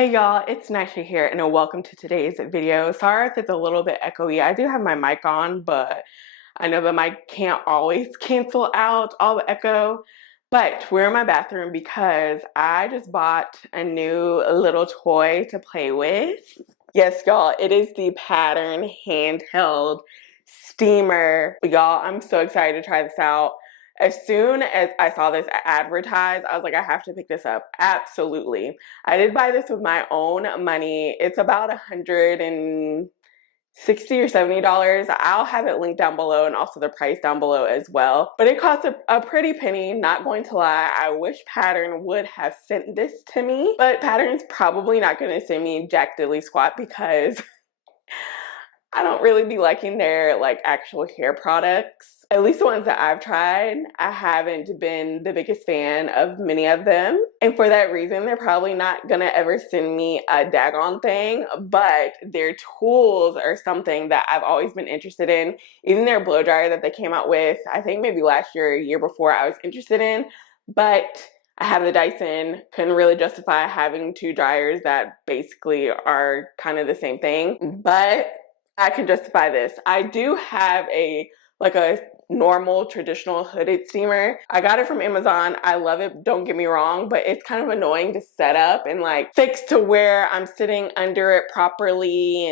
Hey y'all, it's Nisha here and welcome to today's video. Sorry if it's a little bit echoey. I do have my mic on, but I know the mic can't always cancel out all the echo. But we're in my bathroom because I just bought a new little toy to play with. Yes, y'all, it is the Pattern handheld steamer. Y'all, I'm so excited to try this out. As soon as I saw this advertised, I was like, I have to pick this up. Absolutely. I did buy this with my own money. It's about $160 or $70. I'll have it linked down below and also the price down below as well. But it costs a pretty penny, not going to lie. I wish Pattern would have sent this to me, but Pattern's probably not going to send me jack diddly squat because I don't really be liking their actual hair products. At least the ones that I've tried, I haven't been the biggest fan of many of them. And for that reason, they're probably not gonna ever send me a daggone thing, but their tools are something that I've always been interested in. Even their blow dryer that they came out with, I think maybe last year or a year before, I was interested in, but I have the Dyson, couldn't really justify having two dryers that basically are kind of the same thing, but I can justify this. I do have a normal traditional hooded steamer. I got it from Amazon. I love it, don't get me wrong, but it's kind of annoying to set up and fix to where I'm sitting under it properly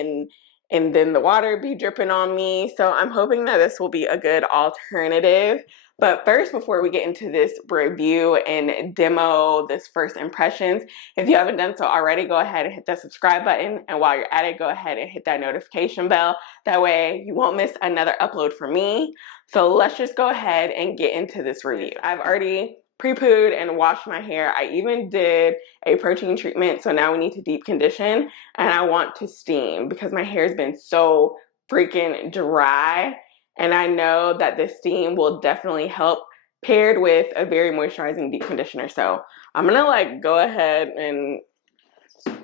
and then the water be dripping on me. So I'm hoping that this will be a good alternative. But first, before we get into this review and demo, this first impressions, if you haven't done so already, go ahead and hit that subscribe button. And while you're at it, go ahead and hit that notification bell. That way you won't miss another upload from me. So let's just go ahead and get into this review. I've already pre-pooed and washed my hair. I even did a protein treatment. So now we need to deep condition and I want to steam because my hair has been so freaking dry. And I know that the steam will definitely help paired with a very moisturizing deep conditioner. So I'm gonna go ahead and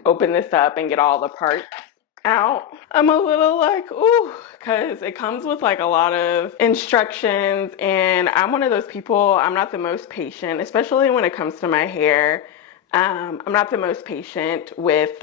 open this up and get all the parts out. I'm a little ooh, because it comes with a lot of instructions and I'm one of those people, I'm not the most patient, especially when it comes to my hair. I'm not the most patient with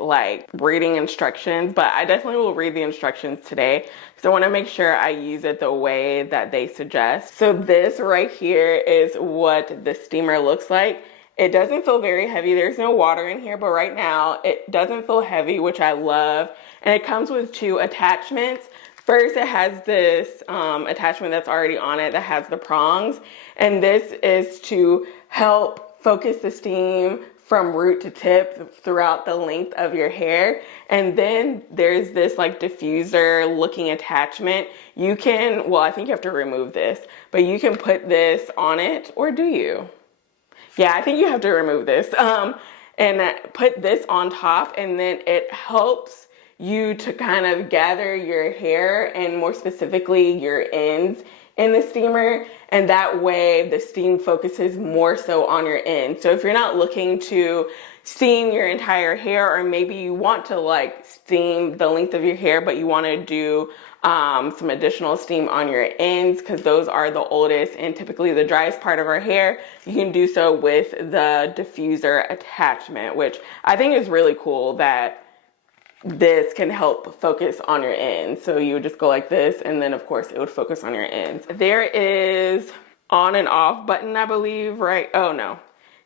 reading instructions, but I definitely will read the instructions today. So I want to make sure I use it the way that they suggest. So this right here is what the steamer looks like. It doesn't feel very heavy. There's no water in here, but right now it doesn't feel heavy, which I love. And it comes with two attachments. First, it has this attachment that's already on it that has the prongs. And this is to help focus the steam from root to tip throughout the length of your hair. And then there's this diffuser looking attachment. You can, well, I think you have to remove this, but you can put this on it, or do you? Yeah, I think you have to remove this and put this on top, and then it helps you to kind of gather your hair and more specifically your ends in the steamer, and that way the steam focuses more so on your ends. So if you're not looking to steam your entire hair, or maybe you want to steam the length of your hair, but you want to do some additional steam on your ends because those are the oldest and typically the driest part of our hair, you can do so with the diffuser attachment, which I think is really cool that this can help focus on your ends. So you would just go like this, and then of course it would focus on your ends. There is on and off button, I believe, right? Oh no,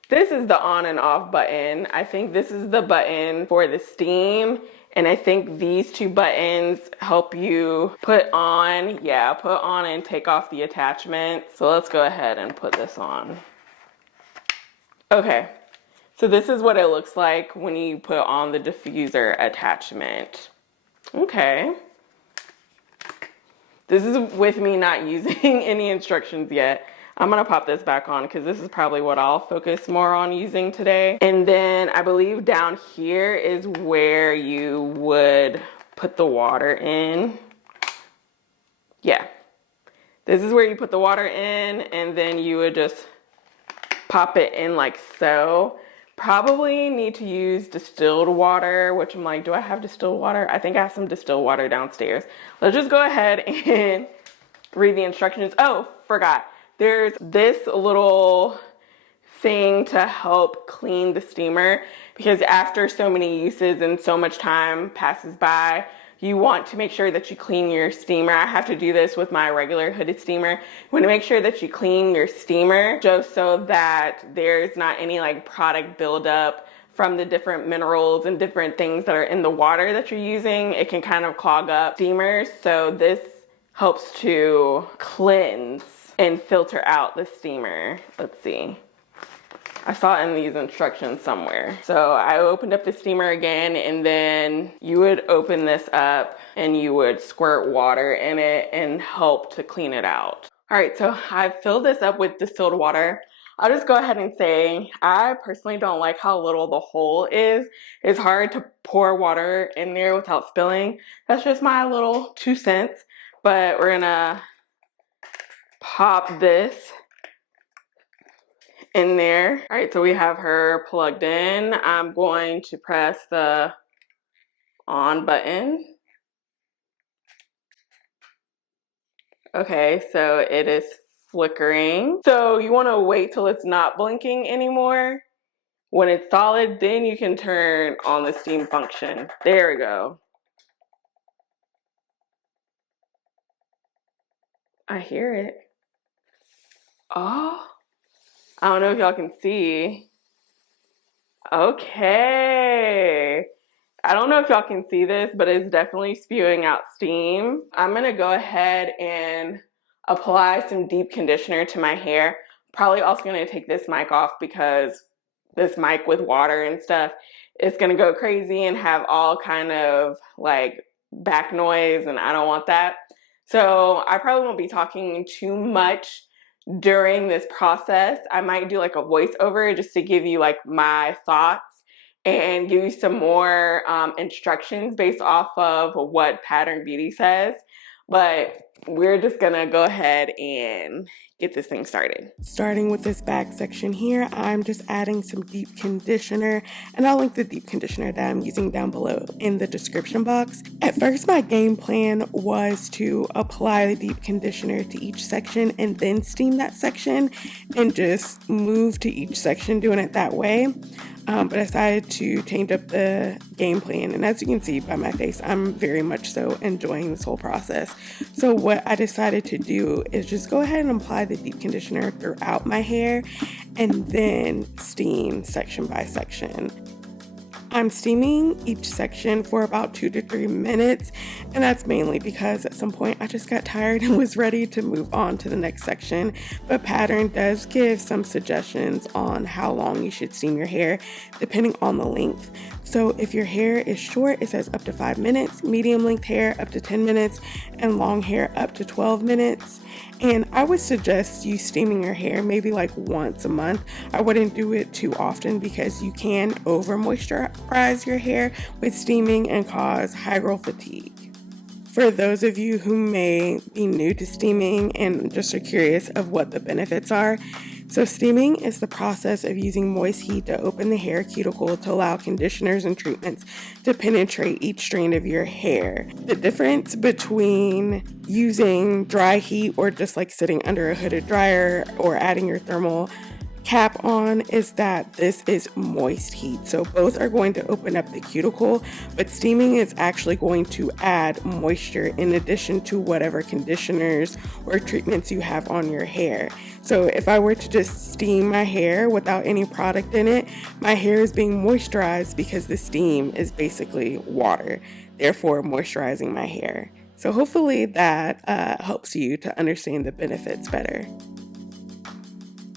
this is the on and off button. I think this is the button for the steam. And I think these two buttons help you put on and take off the attachment. So let's go ahead and put this on. Okay. So this is what it looks like when you put on the diffuser attachment. Okay. This is with me not using any instructions yet. I'm gonna pop this back on because this is probably what I'll focus more on using today. And then I believe down here is where you would put the water in. Yeah. This is where you put the water in, and then you would just pop it in like so. Probably need to use distilled water, which I'm do I have distilled water? I think I have some distilled water downstairs. Let's just go ahead and read the instructions. Oh, forgot. There's this little thing to help clean the steamer, because after so many uses and so much time passes by, you want to make sure that you clean your steamer. I have to do this with my regular hooded steamer. You want to make sure that you clean your steamer just so that there's not any like product buildup from the different minerals and different things that are in the water that you're using. It can kind of clog up steamers. So this helps to cleanse and filter out the steamer. Let's see. I saw it in these instructions somewhere. So I opened up the steamer again, and then you would open this up and you would squirt water in it and help to clean it out. All right, so I filled this up with distilled water. I'll just go ahead and say, I personally don't like how little the hole is. It's hard to pour water in there without spilling. That's just my little 2 cents. But we're gonna pop this in there. All right, so we have her plugged in. I'm going to press the on button. Okay, so it is flickering. So you want to wait till it's not blinking anymore. When it's solid, then you can turn on the steam function. There we go. I hear it. Oh, I don't know if y'all can see. Okay. I don't know if y'all can see this, but it's definitely spewing out steam. I'm gonna go ahead and apply some deep conditioner to my hair. Probably also gonna take this mic off because this mic with water and stuff is gonna go crazy and have all kind of like back noise, and I don't want that. So I probably won't be talking too much during this process. I might do like a voiceover just to give you like my thoughts and give you some more instructions based off of what Pattern Beauty says. But we're just gonna go ahead and get this thing started. Starting with this back section here, I'm just adding some deep conditioner, and I'll link the deep conditioner that I'm using down below in the description box. At first, my game plan was to apply the deep conditioner to each section and then steam that section and just move to each section doing it that way. But I decided to change up the game plan, and as you can see by my face, I'm very much so enjoying this whole process. So what I decided to do is just go ahead and apply the deep conditioner throughout my hair and then steam section by section. I'm steaming each section for about 2 to 3 minutes, and that's mainly because at some point I just got tired and was ready to move on to the next section. But Pattern does give some suggestions on how long you should steam your hair depending on the length. So if your hair is short, it says up to 5 minutes, medium length hair up to 10 minutes, and long hair up to 12 minutes. And I would suggest you steaming your hair maybe like once a month. I wouldn't do it too often because you can over moisturize your hair with steaming and cause high growth fatigue. For those of you who may be new to steaming and just are curious of what the benefits are, so steaming is the process of using moist heat to open the hair cuticle to allow conditioners and treatments to penetrate each strand of your hair. The difference between using dry heat or just like sitting under a hooded dryer or adding your thermal cap on is that this is moist heat. So both are going to open up the cuticle, but steaming is actually going to add moisture in addition to whatever conditioners or treatments you have on your hair. So if I were to just steam my hair without any product in it, my hair is being moisturized because the steam is basically water, therefore moisturizing my hair. So hopefully that helps you to understand the benefits better.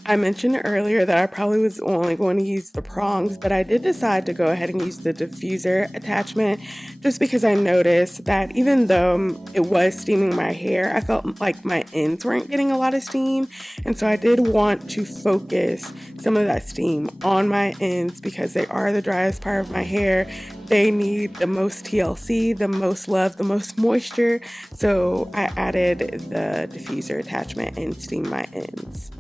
I mentioned earlier that I probably was only going to use the prongs, but I did decide to go ahead and use the diffuser attachment just because I noticed that even though it was steaming my hair, I felt like my ends weren't getting a lot of steam. And so I did want to focus some of that steam on my ends because they are the driest part of my hair. They need the most TLC, the most love, the most moisture. So I added the diffuser attachment and steamed my ends.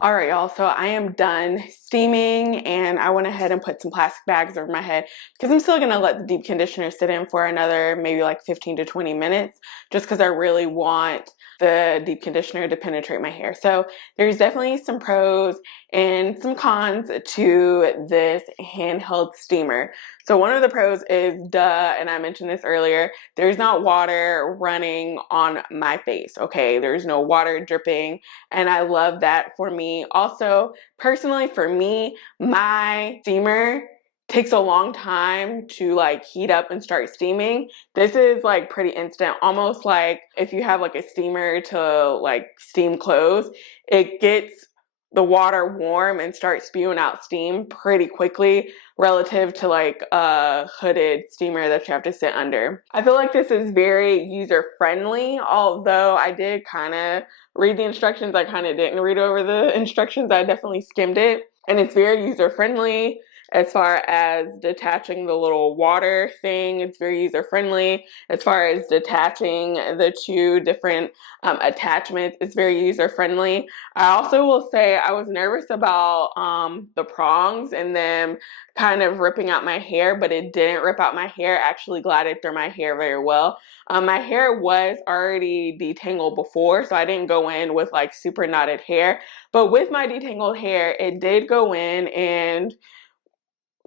All right, y'all, so I am done steaming, and I went ahead and put some plastic bags over my head because I'm still gonna let the deep conditioner sit in for another maybe like 15 to 20 minutes, just because I really want the deep conditioner to penetrate my hair. So there's definitely some pros and some cons to this handheld steamer. So one of the pros is, and I mentioned this earlier, there's not water running on my face, okay? There's no water dripping, and I love that for me. Also, personally for me, my steamer takes a long time to like heat up and start steaming. This is like pretty instant, almost like if you have like a steamer to like steam clothes, it gets the water warm and starts spewing out steam pretty quickly relative to like a hooded steamer that you have to sit under. I feel like this is very user friendly, although I did kind of read the instructions. I kind of didn't read over the instructions. I definitely skimmed it, and it's very user friendly. As far as detaching the little water thing, it's very user friendly. As far as detaching the two different attachments, it's very user friendly. I also will say I was nervous about the prongs and them kind of ripping out my hair, but it didn't rip out my hair. It actually glided through my hair very well. My hair was already detangled before, so I didn't go in with like super knotted hair. But with my detangled hair, it did go in and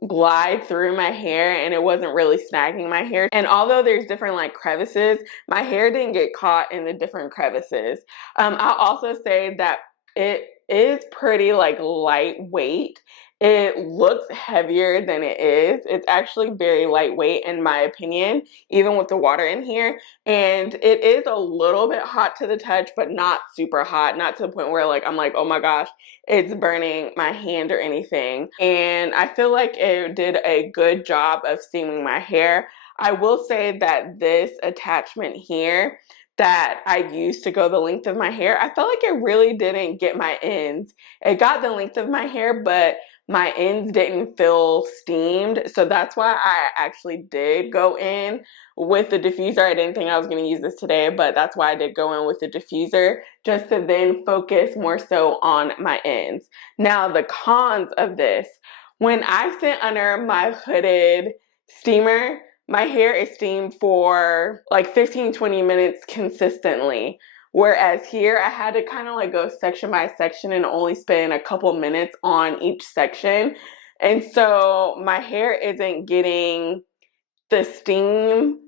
glide through my hair, and it wasn't really snagging my hair. And although there's different like crevices, my hair didn't get caught in the different crevices. I'll also say that it is pretty like lightweight. It looks heavier than it is. It's actually very lightweight in my opinion, even with the water in here. And it is a little bit hot to the touch, but not super hot, not to the point where like I'm like, oh my gosh, it's burning my hand or anything. And I feel like it did a good job of steaming my hair. I will say that this attachment here that I used to go the length of my hair, I felt like it really didn't get my ends. It got the length of my hair, but my ends didn't feel steamed. So that's why I actually did go in with the diffuser. I didn't think I was going to use this today, but that's why I did go in with the diffuser, just to then focus more so on my ends. Now, the cons of this, when I sit under my hooded steamer, my hair is steamed for like 15-20 minutes consistently. Whereas here, I had to kind of like go section by section and only spend a couple minutes on each section. And so my hair isn't getting the steam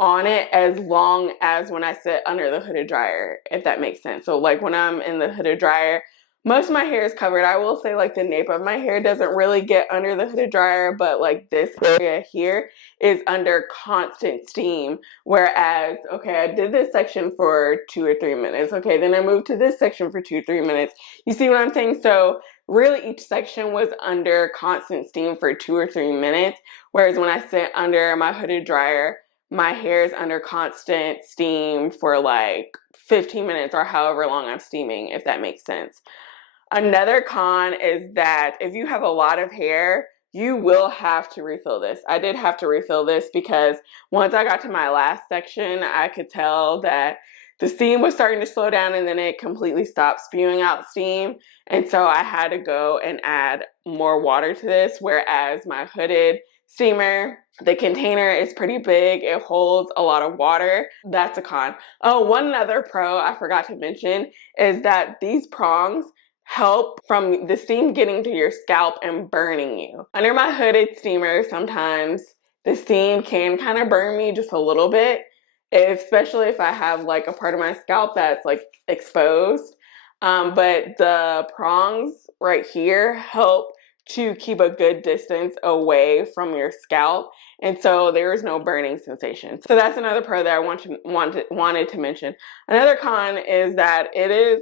on it as long as when I sit under the hooded dryer, if that makes sense. So like when I'm in the hooded dryer, most of my hair is covered. I will say like the nape of my hair doesn't really get under the hooded dryer, but like this area here is under constant steam. Whereas, okay, I did this section for 2 or 3 minutes. Okay, then I moved to this section for 2 or 3 minutes. You see what I'm saying? So really each section was under constant steam for 2 or 3 minutes. Whereas when I sit under my hooded dryer, my hair is under constant steam for like 15 minutes or however long I'm steaming, if that makes sense. Another con is that if you have a lot of hair, you will have to refill this. I did have to refill this because once I got to my last section, I could tell that the steam was starting to slow down and then it completely stopped spewing out steam. And so I had to go and add more water to this, whereas my hooded steamer, the container is pretty big. It holds a lot of water. That's a con. Oh, one other pro I forgot to mention is that these prongs help from the steam getting to your scalp and burning you. Under my hooded steamer, sometimes the steam can kind of burn me just a little bit, especially if I have like a part of my scalp that's like exposed. But the prongs right here help to keep a good distance away from your scalp, and so there is no burning sensation. So that's another pro that I wanted to mention. Another con is that it is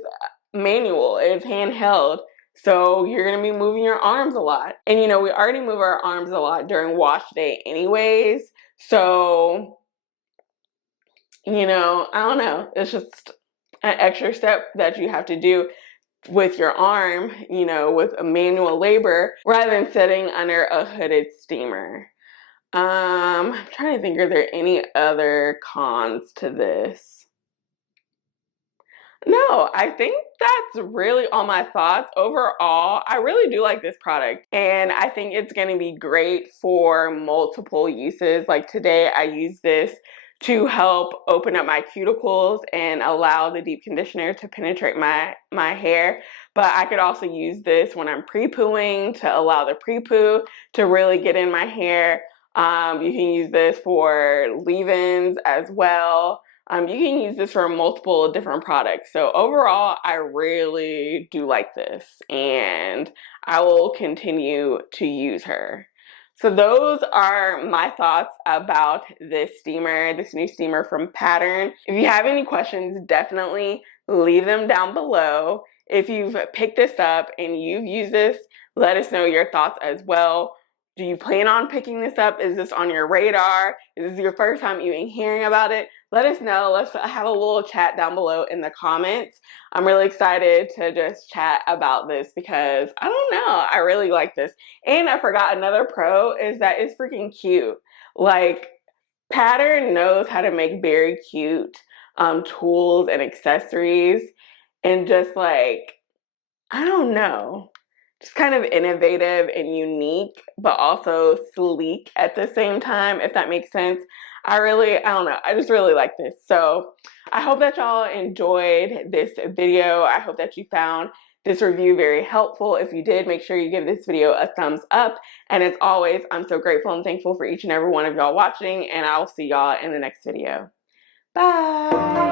manual, it's handheld, so you're going to be moving your arms a lot. And you know, we already move our arms a lot during wash day anyways, so you know, I don't know, it's just an extra step that you have to do with your arm, you know, with a manual labor rather than sitting under a hooded steamer. I'm trying to think, are there any other cons to this? No, I think that's really all my thoughts. Overall, I really do like this product, and I think it's going to be great for multiple uses. Like today, I use this to help open up my cuticles and allow the deep conditioner to penetrate my hair. But I could also use this when I'm pre-pooing to allow the pre-poo to really get in my hair. You can use this for leave-ins as well. You can use this for multiple different products. So overall, I really do like this, and I will continue to use her. So those are my thoughts about this steamer, this new steamer from Pattern. If you have any questions, definitely leave them down below. If you've picked this up and you've used this, let us know your thoughts as well. Do you plan on picking this up? Is this on your radar? Is this your first time even hearing about it? Let us know. Let's have a little chat down below in the comments. I'm really excited to just chat about this because I don't know, I really like this. And I forgot another pro is that it's freaking cute. Like, Pattern knows how to make very cute tools and accessories, and just like, I don't know, just kind of innovative and unique, but also sleek at the same time, if that makes sense. I don't know, I just really like this. So I hope that y'all enjoyed this video. I hope that you found this review very helpful. If you did, make sure you give this video a thumbs up. And as always, I'm so grateful and thankful for each and every one of y'all watching, and I'll see y'all in the next video. Bye.